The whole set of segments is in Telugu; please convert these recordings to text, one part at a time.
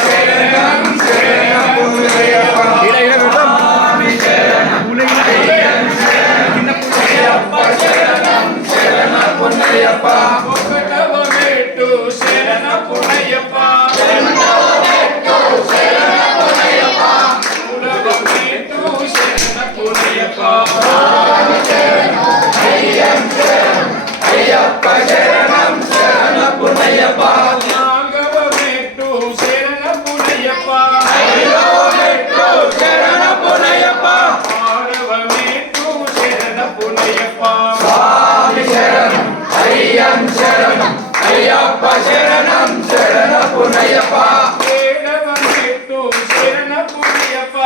శరణం శరణం పునయ్యప్ప పునయ్యప్ప ఒకటవ మెట్టు శరణ పునయ్యప్ప రెండవ మెట్టు శరణ పునయ్యప్ప మూడవ మెట్టు శరణ పునయ్యప్ప అయ్యప్ప శరణం శరణ పునయ్యప్ప నాలుగవ మెట్టు శరణ పునయ్యప్ప ఐదవ మెట్టు శరణ పునయ్యప్ప ఆరవ మెట్టు శరణ పునయ్యప్ప స్వామి శరణం అయ్యం శరణం అయ్యప్ప శరణం శరణ పునయ్యప్ప ఏడవ మెట్టు శరణ పునయ్యప్ప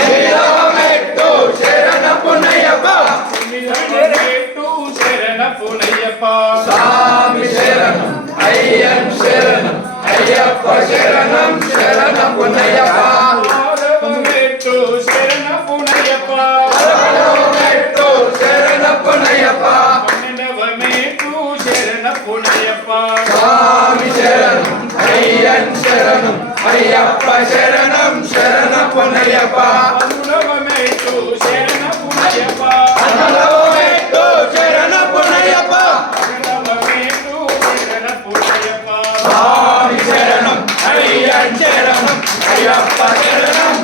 ఏడవ మెట్టు శరణ పునయ్యప్ప ఎనిమిదవ మెట్టు శరణ పునయ్యప్ప స్వామి శరణం అయ్యం శరణం అయ్యప్ప శరణం శరణ పునయ్యప్ప ఆరవ మెట్టు శరణ పునయ్యప్ప ఆరవ మెట్టు శరణ పునయ్యప్ప పునయ్యప్ప స్వామి శరణం అయ్యం శరణం అయ్యప్ప శరణం శరణ పునయ్యప్ప పదమూడవ మెట్టు శరణ పునయ్యప్ప పదమూడవ మెట్టు శరణ పునయ్యప్ప పదమూడవ మెట్టు శరణ పునయ్యప్ప స్వామి శరణం అయ్యం శరణం అయ్యప్ప శరణం